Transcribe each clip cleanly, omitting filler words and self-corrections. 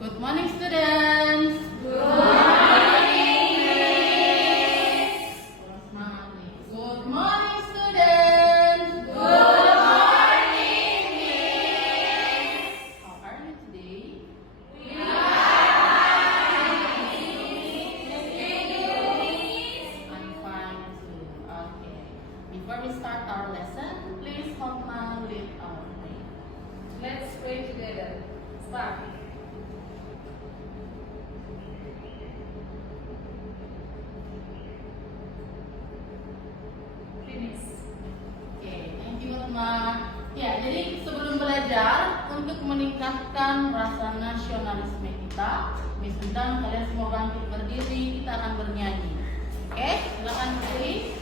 Good morning, students. Good morning, Miss. Good morning, students. Good morning, Miss. How are you today? We are fine. I'm fine too. Okay. Before we start our lesson, please help me lead our prayer. Let's pray together. Start. Finish. Oke, thank you, Hotma. Ya, jadi sebelum belajar untuk meningkatkan rasa nasionalisme kita, Miss undang kalian semua bangkit berdiri, kita akan bernyanyi. Oke, silakan berdiri.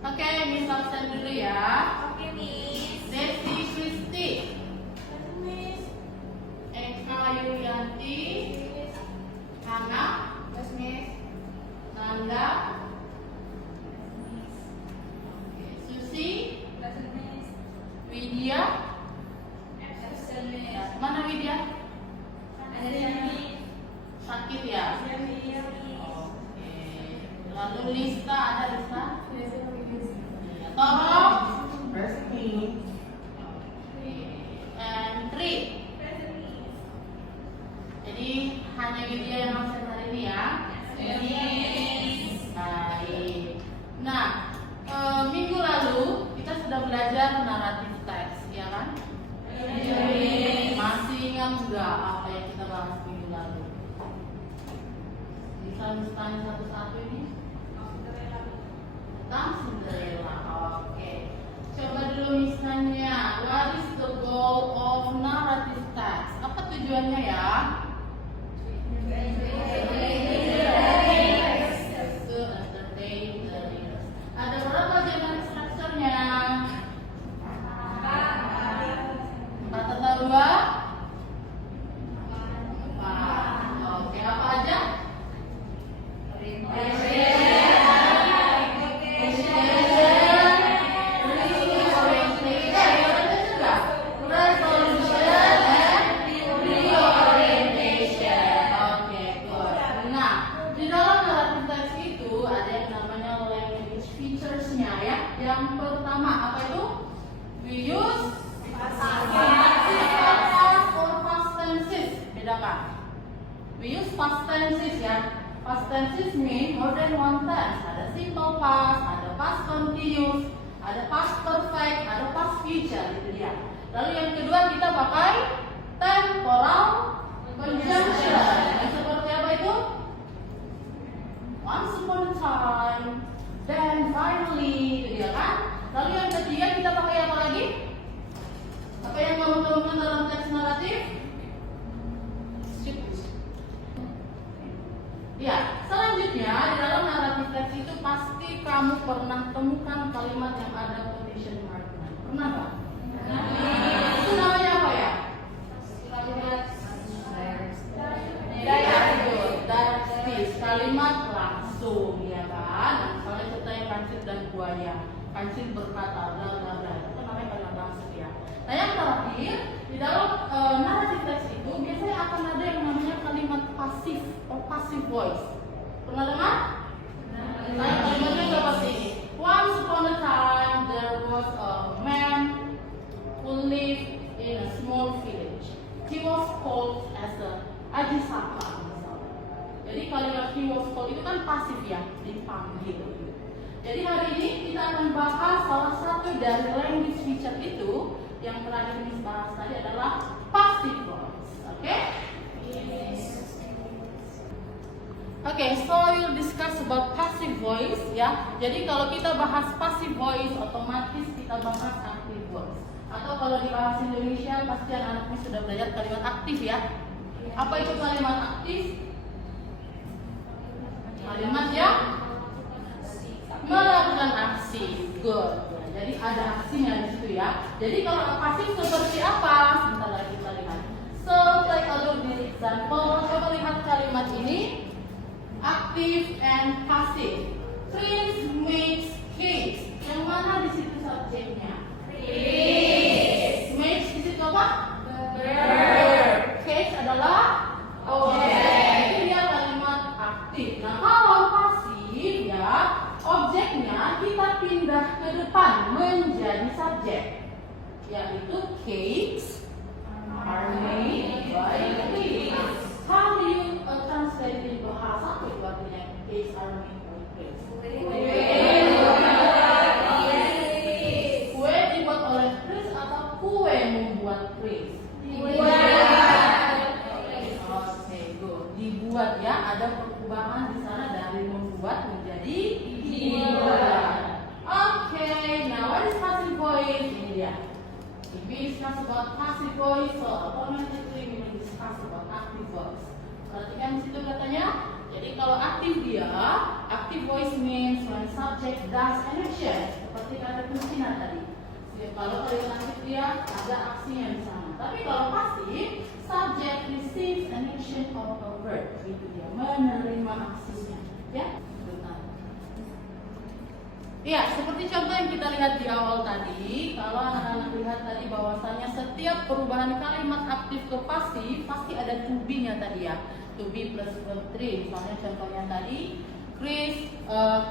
Oke, Miss absen dulu ya. Oke, Miss. Desi Kristi, Miss. Eka Yulianti, Hana, Yes, Miss. Nanda, Oke, Susi, Present, Miss. Widya. Absent, Miss. Mana Widya? Ada Miss. Sakit ya? Iya, Miss. Oke. Lalu Lista, ada Lista? Yes, Miss. Toro. Present. Oke. And Tri. Present, Miss. Jadi hanya Widya yang absen hari ini ya. Yes, Miss. Baik. Nah, minggu lalu kita sudah belajar naratif teks, ya kan? Iya, Miss. Masih ingat nggak apa yang kita bahas minggu lalu? Bisa tanya satu-satu ini? Tentang Cinderella. Oke. Coba dulu misalnya, what is the goal of narrative text? Apa tujuannya ya? To entertain the readers. Ada berapa jenis strukturnya? 4 atau 2? 4. Oke, apa aja? Yang pertama apa itu? We use past or past tenses. Bedakan. We use past tenses ya. Past tenses mean more than one tense. Ada simple past, ada past continuous, ada past perfect, ada past future, itu dia. Lalu yang kedua kita pakai temporal conjunction. Yang seperti apa itu? Once upon a time, then finally, itu dia kan? Lalu yang ketiga kita pakai apa lagi? Apa yang kamu temukan dalam teks naratif? Ya, selanjutnya di dalam naratif teks itu pasti kamu pernah temukan kalimat yang ada quotation mark. Pernah nggak? Itu namanya apa ya? Direct kalimat langsung, ya kan? Misalnya contohnya kancil dan buaya. Kancil berkata, bla bla bla. Itu namanya kalimat langsung ya. Nah yang terakhir di dalam naratif teks itu biasanya akan ada yang namanya kalimat pasif atau passive voice. Pernah dengar? Nah, kalimatnya seperti ini. Once upon a bahas salah satu dari language feature itu yang terakhir Miss bahas tadi adalah passive voice. Oke? Oke, so we'll discuss about passive voice ya. Jadi kalau kita bahas passive voice, otomatis kita bahas active voice. Atau kalau di bahasa Indonesia pasti anak-anaknya sudah belajar kalimat aktif ya. Apa itu kalimat aktif? Kalimat yang melakukan aksi. Good. Jadi ada aksinya di situ ya. Jadi kalau pasif seperti apa? Sebentar lagi kita lihat. So take a look at example. Coba lihat kalimat ini. Active and passive. Prince makes cakes. Yang mana di situ subjeknya? Prince. Makes di situ apa? Verb. Cakes adalah objek. Itu dia kalimat aktif. Nah kalau pasif ya, objeknya kita pindah ke depan menjadi subjek, yaitu cakes are made by Prince. How do you translate in bahasa? Apa itu artinya cakes are made by Prince? Kue dibuat oleh Prince atau kue membuat Prince? Oke, good. Dibuat ya, ada perubahan di sana dari membuat menjadi dibuat. Okay, now what is passive voice? Ini dia. If we discuss about passive voice, so automatically we will discuss about active voice. Perhatikan di situ katanya. Jadi kalau aktif dia, active voice means when subject does an action, seperti kata Christina tadi. Jadi, kalau kalimat aktif dia ada aksinya di sana. Tapi kalau pasif, subject receives an action of a verb. Itu dia, menerima aksinya. Ya, benar. Ya, seperti contoh yang kita lihat di awal tadi, kalau anak-anak lihat tadi bahwasanya setiap perubahan kalimat aktif ke pasif pasti ada to be-nya tadi ya. To be plus verb 3. Misalnya contohnya tadi,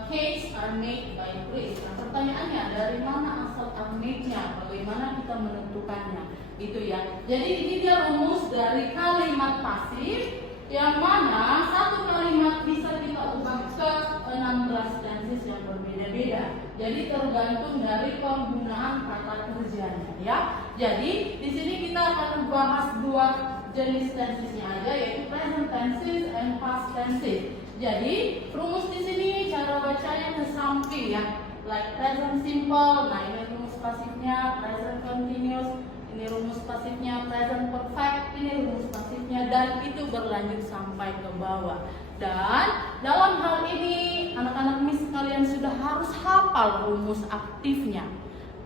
cakes are made by Chris. Nah, pertanyaannya dari mana asal are made-nya? Bagaimana kita menentukannya? Itu ya. Jadi ini dia rumus dari kalimat pasif yang mana satu kalimat bisa kita ubah ke 16 tenses yang berbeda-beda. Jadi tergantung dari penggunaan kata kerjanya ya. Jadi di sini kita akan bahas dua jenis tensesnya aja, yaitu present tenses and past tenses. Jadi rumus di sini cara bacanya ke samping ya. Like present simple, nah ini rumus pasifnya, present continuous, ini rumus pasifnya, present perfect, ini rumus pasifnya, dan itu berlanjut sampai ke bawah. Dan dalam hal ini anak-anak Miss kalian sudah harus hafal rumus aktifnya.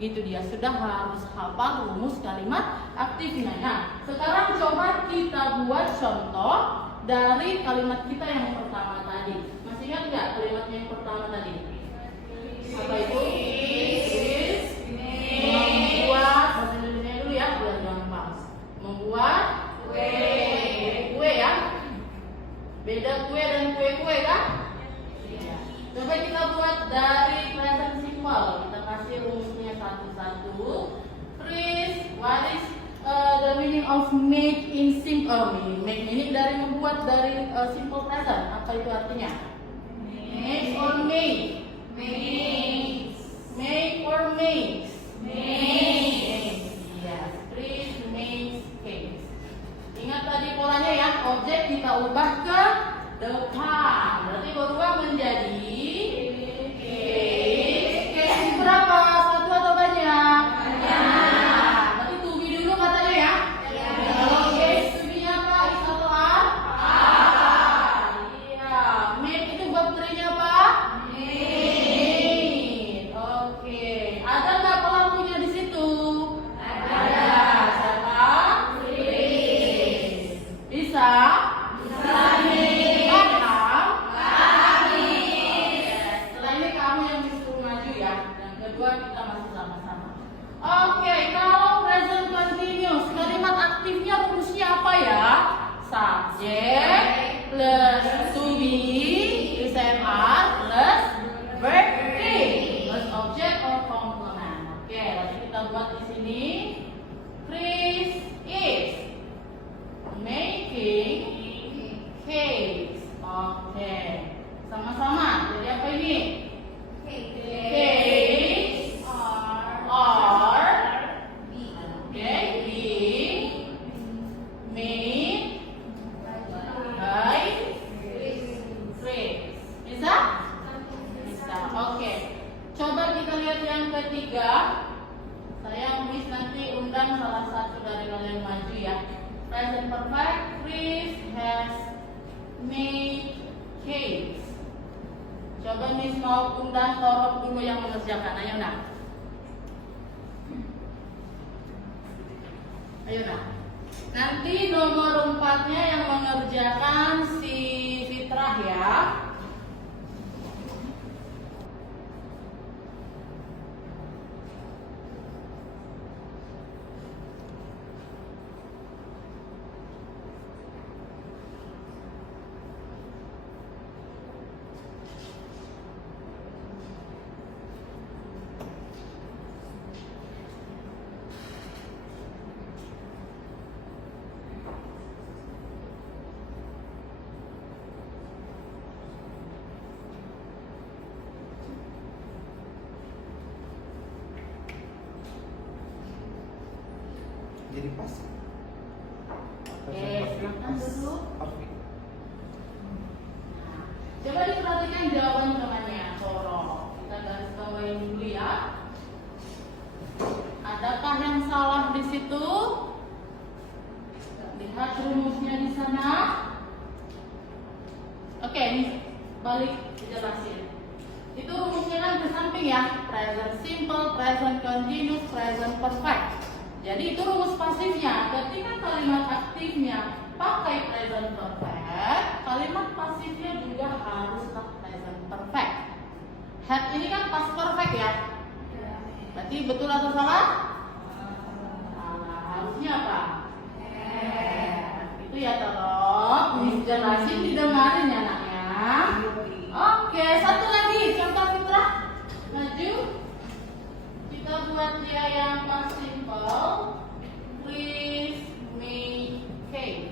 Gitu dia, sudah harus hafal rumus kalimat aktifnya. Nah, sekarang coba kita buat contoh dari kalimat kita yang pertama tadi. Masih ingat nggak kalimatnya yang pertama tadi? Apa itu? Membuat, bahasa Indonesia dulu ya, biar gampang. Membuat kue ya. Beda kue dan kue-kue kan? Iya. Coba kita buat dari present simple. Kita kasih rumusnya satu-satu. Chris, what is the meaning of make in simple? Make meaning dari membuat dari simple present. Apa itu artinya? Make or make? Make or makes? Yes, Chris makes cakes. Ingat tadi polanya ya, objek kita ubah ke depan. Berarti berubah menjadi cakes. Berapa? Satu atau banyak? Banyak. Berarti to be dulu katanya ya. Kalau cakes to be-nya apa? Is atau are? Iya. Make itu verb 3-nya apa? Oke. Ada nggak pelakunya di situ? Ada. Siapa? Bisa? Setelah ini kamu yang disuruh maju ya. Yang kedua kita masih sama-sama. Oke, kalau present continuous, kalimat aktifnya rumusnya apa ya? Subject plus to be plus are plus verb plus object or complement. Oke, lalu kita buat di sini. Chris is making cakes. Oke, sama-sama. Jadi apa ini? Cakes ketiga, saya Miss nanti undang salah satu dari kalian maju ya. Present perfect, Chris has made cakes. Coba Miss mau undang Torok dulu yang mengerjakan. Ayo nak. Ayo nak. Nanti nomor 4-nya yang mengerjakan si Fitrah ya. Jadi pas. Oke, silakan dulu. Oke. Nah, coba diperhatikan jawaban temannya, Torok. Kita garis bawahi dulu ya. Adakah yang salah di situ? Lihat rumusnya di sana. Oke, ini balik dijelasin. Itu rumusnya kan ke samping ya. Present simple, present continuous, present perfect. Jadi itu rumus pasifnya. Ketika kalimat aktifnya pakai present perfect, kalimat pasifnya juga haruslah present perfect. Had ini kan past perfect ya. Berarti betul atau salah? Nah, harusnya apa? Itu ya Torok. Dijelasin, didengarin ya anaknya. Oke, satu lagi contoh Fitrah. Maju. Kita buat dia yang pas simple. Please make cakes.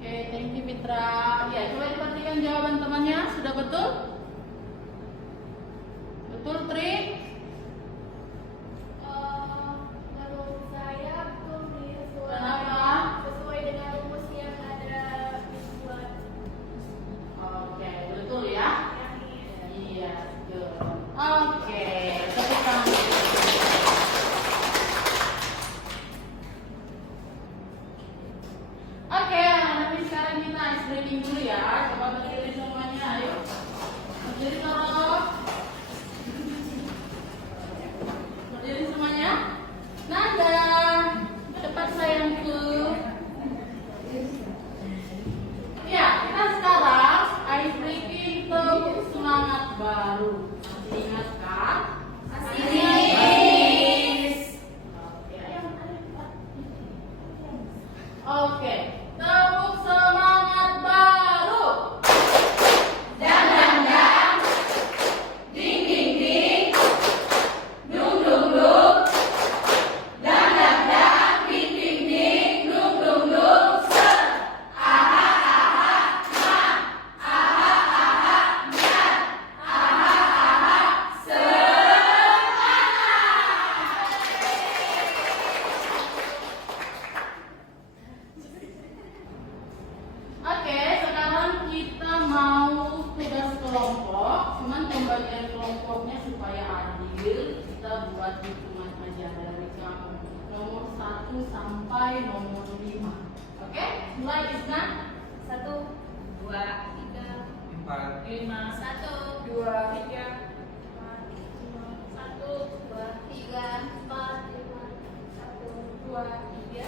Oke, thank you Fitra. Ya, coba diperhatikan jawaban temannya. Sudah betul? Betul, Tri? Menurut saya betul nih Kenapa? sesuai dengan rumus yang ada dibuat. Oke, betul ya? Yang ini. Iya, betul. Oke, tepuk tangan. Oke, nanti sekarang kita ice breaking dulu ya. Coba berdiri semuanya, ayo. Berdiri Torok. Berdiri semuanya. Nanda, cepat sayangku. Ya, kita sekarang ice breaking tepuk semangat baru. Masih ingat kan? Masih. Oke, tepuk semangat baru. Dang dang dang, ding ding ding, dung dung dung, dang dang dang, ding ding ding, dung dung dung, set, aha aha ma, aha aha nya, aha aha semangat. Oke, sekarang kita mau tugas kelompok. Cuman pembagian kelompoknya supaya adil, kita buat hitungan aja dari kamu. Nomor 1 sampai nomor 5. Oke, mulai Isna. 1, 2, 3, 4. 5. 1, 2, 3, 4, 5, 1, 2, 3, 4, 5, 1, 2, 3,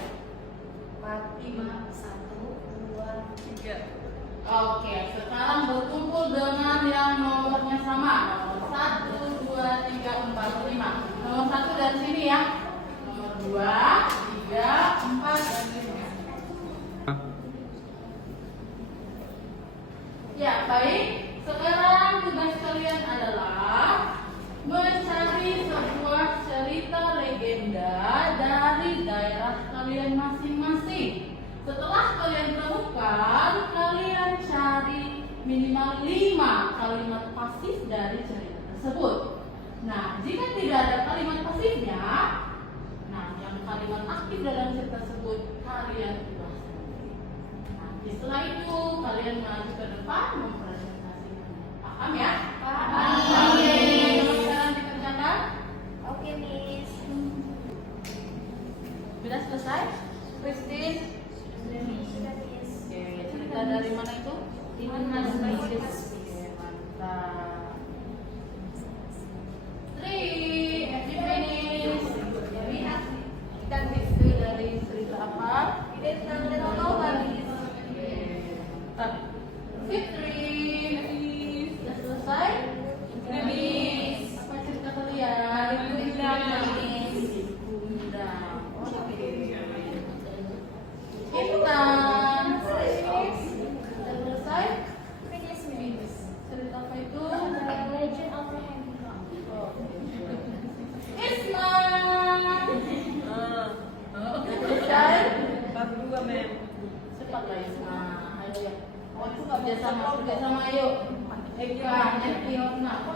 4, 5, 1, 2, 3. Oke, sekarang berkumpul dengan yang nomornya sama. Nomor 1, 2, 3, 4, 5. Nomor 1 dari sini ya. kalian masing-masing. Setelah kalian temukan, kalian cari minimal 5 kalimat pasif dari cerita tersebut. Nah, jika tidak ada kalimat pasifnya, nah yang kalimat aktif dalam cerita tersebut kalian ubah sendiri. Nah, setelah itu kalian maju ke depan mempresentasikannya. Paham ya? Paham. Oke, sekarang dikerjakan. Oke, Miss. Sudah selesai? Christine? Sudah, Miss. Oke, cerita dari mana itu? Timun Mas, Miss. Oke, mantap. 3, have you finished? Kita itu dari cerita apa? Tentang Little Nova, Miss. Oke, mantap. Fitri, sudah selesai? Miss. Apa cerita kalian? Bunda, Miss. Bunda. Oke. Intan. Sudah selesai? Finish, Miss. Cerita apa itu? Legend of the Hand Clock. Isman. Selesai? Bab 2, Mem. Cepat lah Isman. Ayo ya. Oh, itu kerjasama yuk. Eka, Fiona.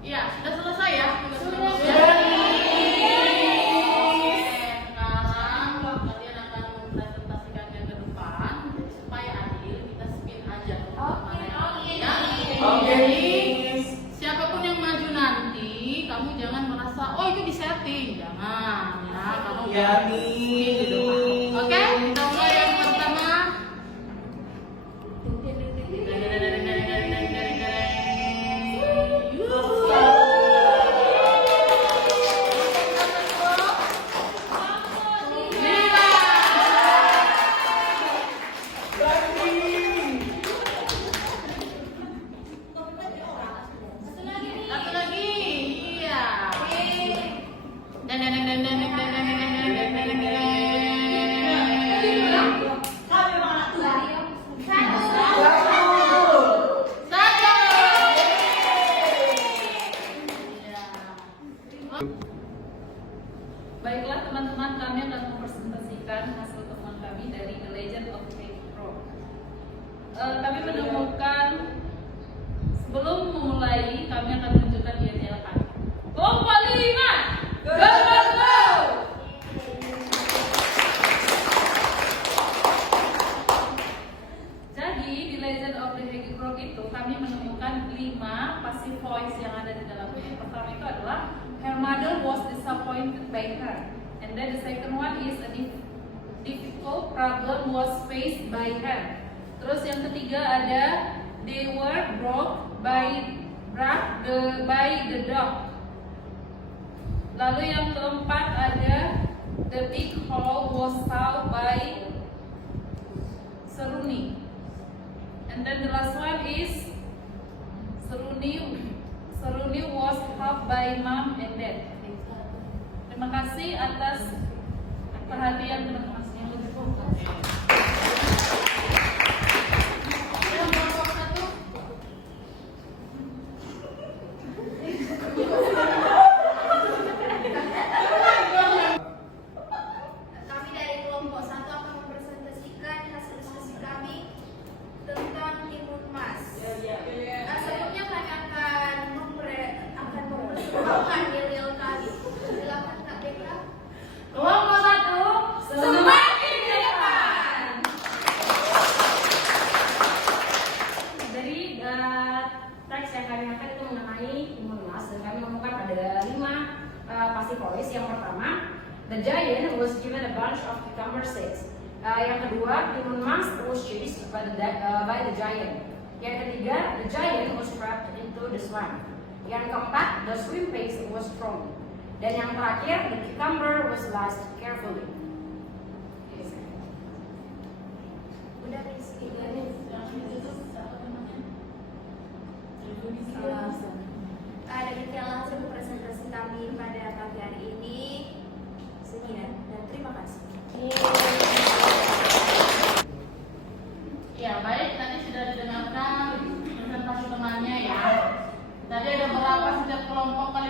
Iya, sudah selesai ya? Sudah. Sekarang kalian akan mempresentasikannya ke depan. Jadi supaya adil, kita spin aja. Oke, Ya. Oke. Jadi siapapun yang maju nanti, kamu jangan merasa oh itu disetting, jangan ya. Kamu Ya, spin di depan. Miss. Oke, kita mulai yang pertama. Satu lagi, iya. Satu. Iya. Baiklah teman-teman, kami akan mempresentasikan hasil temuan kami dari The Legend of Peggy Frog. Kami menemukan, sebelum memulai, kami akan menunjukkan yel-yel kami. Kelompok 5, go! Jadi di Legend of the Peggy Frog itu kami menemukan 5 passive voice yang ada di dalamnya. Yang pertama itu adalah her mother was disappointed by her, and then the second one is a difficult problem was faced by her. Terus yang ketiga ada they were brought by the dog. Lalu yang keempat ada the big hole was solved by Seruni. And then the last one is Seruni was helped by mom and dad. Terima kasih atas perhatian teman-teman. Yang kelompok 1. Kami dari kelompok 1 akan mempresentasikan hasil diskusi kami tentang timun mas. Sebelumnya kami akan mempresentasikan yel-yel kami. Silakan Kak Beka. Kelompok 1. Semakin ke depan. Dari teks yang kami angkat itu mengenai timun mas, dan kami menemukan ada 5 passive voice. Yang pertama, the giant was given a bunch of cucumber seeds. Yang kedua, timun mas was chased by the giant. Yang ketiga, the giant was trapped into the swamp. Yang keempat, the swim pace was strong. Dan yang terakhir, the cucumber was sliced carefully. Udah Rizky. Demikian langsung presentasi kami pada pagi hari ini. Sekian dan terima kasih. Ya baik, tadi sudah didengarkan presentasi temannya ya. Tadi ada berapa setiap kelompok kalian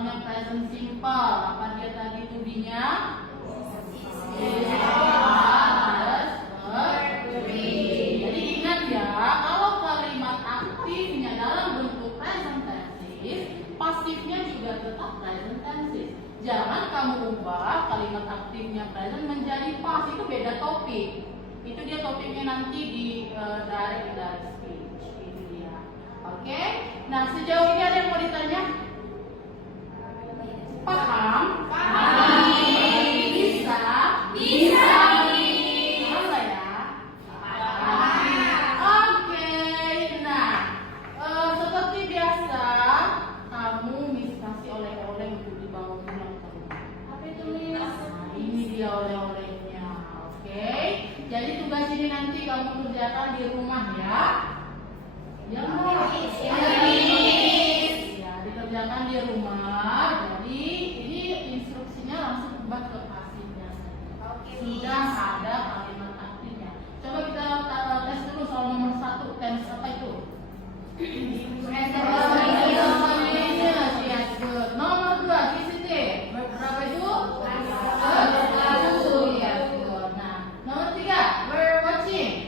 dalamnya present simple. Apa dia tadi to-be-nya? Jadi ingat ya, kalau kalimat aktifnya dalam bentuk present tense, pasifnya juga tetap present tense. Jangan kamu ubah kalimat aktifnya present menjadi past, itu beda topik. Itu dia topiknya nanti di direct speech. Itu dia. Oke? Nah, sejauh ini ada yang mau ditanya? Paham? Paham. Bisa? Bisa. Masa ya? Oke. Nah, seperti biasa, kamu Miss kasih oleh-oleh untuk dibawa pulang ke rumah. Apa itu, Miss? Nah, ini dia oleh-olehnya. Oke. Jadi tugas ini nanti kamu kerjakan di rumah ya. Ya, Miss. ya, ya, dikerjakan di rumah. Jadi ini instruksinya langsung ubah ke pasifnya saja. Oke, Sudah ada kalimat aktifnya. Coba kita tes dulu soal nomor 1, tense apa itu? Yes, good. Nomor 2, VCT. Berapa itu? Yes, good. Nah, nomor 3, we're watching.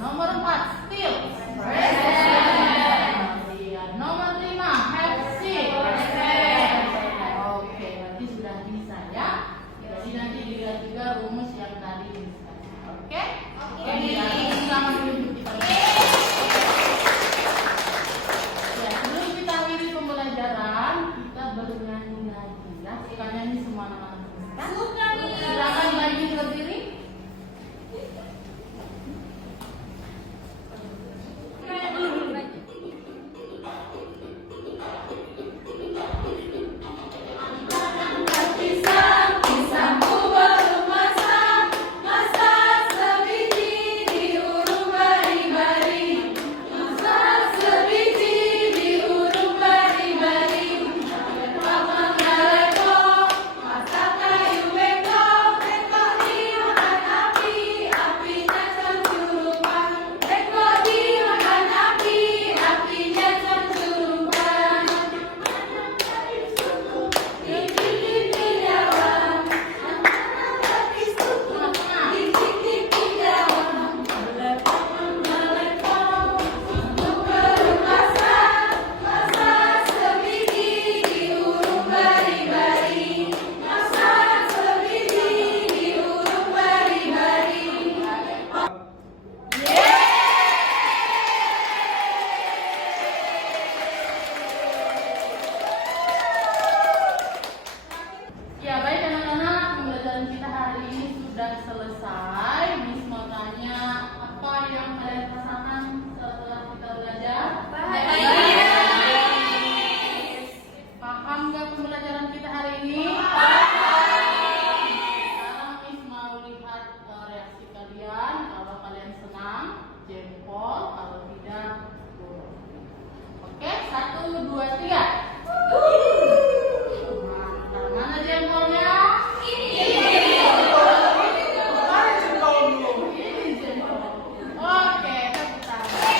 Nomor 4, still. Iya. Nomor 5, have seen. Oke, berarti sudah bisa ya. Jadi nanti dilihat juga rumus yang tadi discuss. Oke? Oke, sama dulu kita. Ya, sebelum kita akhiri pembelajaran, kita bernyanyi lagi ya. Suka nyanyi semua anak-anak? Suka, Miss. Silakan lagi berdiri. Pisang-pisangku belum masak, masak sebiji diurung bari-bari, masak sebiji diurung bari-bari. Papa ngaleko, masak kayu bengkok, bengkok dimakan api, apinya cemcurupan, bengkok dimakan api, apinya cemcurupan. Ya, baik anak-anak, pembelajaran kita hari ini sudah selesai. Miss mau tanya, apa yang kalian rasakan setelah kita belajar? Paham nggak pembelajaran kita hari ini? Sekarang Miss mau lihat reaksi kalian. Kalau kalian senang, jempol. Kalau tidak, turun. Oke, 1, 2, 3. Mantap. Mana jempolnya? Ini jempol. Oke, tepuk tangan.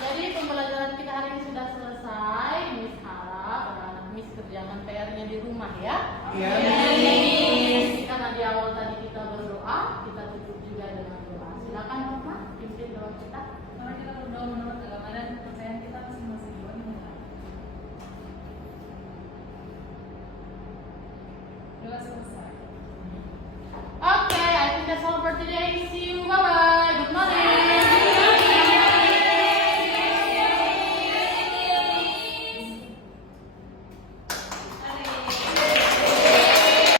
Jadi pembelajaran kita hari ini sudah selesai. Miss harap anak-anak Miss kerjakan PR-nya di rumah ya. Iya. Karena di awal tadi kita berdoa, kita tutup juga dengan doa. Silakan Bapak pimpin doa kita. Mari kita berdoa menurut agama